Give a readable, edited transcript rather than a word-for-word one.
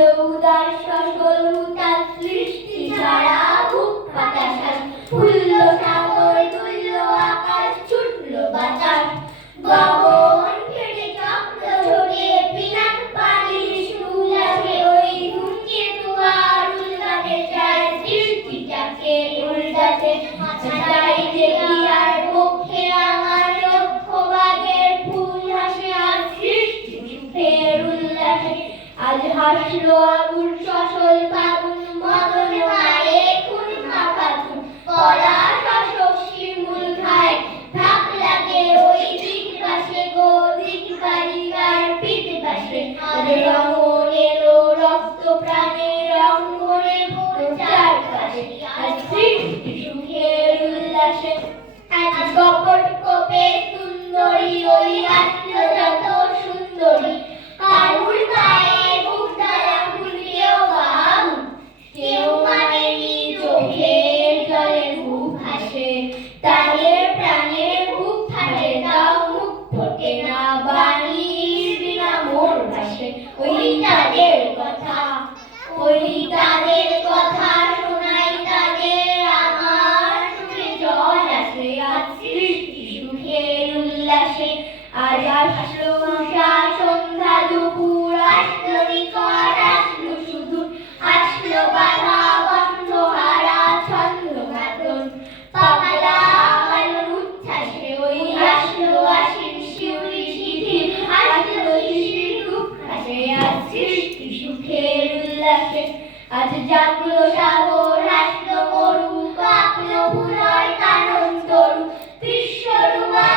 আসলো উদাস ফসল উতাল সৃষ্টি ছাড়া বুক পাতা শ্বাস ফুলল সাগর তুলল আকাশ ছুটল বাতাস গগন কেটে চক্র ছড়িয়ে পিনাক পানির উল্লাসে ওই ধুমকে তুয়ার উল্লাসে চায় সৃষ্টিটাকে উল্টাতে চাই যে আর পক্ষে আমার লক্ষ্যবাদের ফুল হাসে আজ সৃষ্টি সুখের উল্লাসে আজ হাসলো আগুন সসল ফাগুন মদন মায়ে খুন মাখাতুন কলা শাসক শিমুল খায় ধাপ লাগে ওই দিক পাশে গো দিক বাড়িকার পিঠ পাশে আজ রঙন এলো রক্ত প্রাণের অঙ্গনে চার পাশে আজ সৃষ্টি সুখের উল্লাসে আজ কপট কোপে সুন্দরী ওই আসলো যত সুন্দরী কারুর গায়ে বুক দ্বারা ফুলকেও বাবু কেউ মানেনি চোখের জলে বুক ভাসে তাদের প্রাণের বুক ফাটে তাও মুখ ফোটে না বাণীর বিনা মোর ভাসে ওই তাদের কথা শোনাই তাদের আমার সুখে জল আসে আজ সৃষ্টি সুখের উল্লাসে আজ আসলো উষা সন্ধ্যা দুপুর আসলো নিকট আসলো সুদূর আসলো বাধা বন্ধ হারা ছন্দ ঘাতন পাগলা আলোর উচ্ছ্বাসে ওই আসলো আশির শিউরি শিথিল আসলো শিশির রূপ হাসে আজ সৃষ্টি সুখের উল্লাসে আজ জাগলো সাগর আসলো মরু কাঁপলো ভুলয় কানন তরু বিশ্বরূপা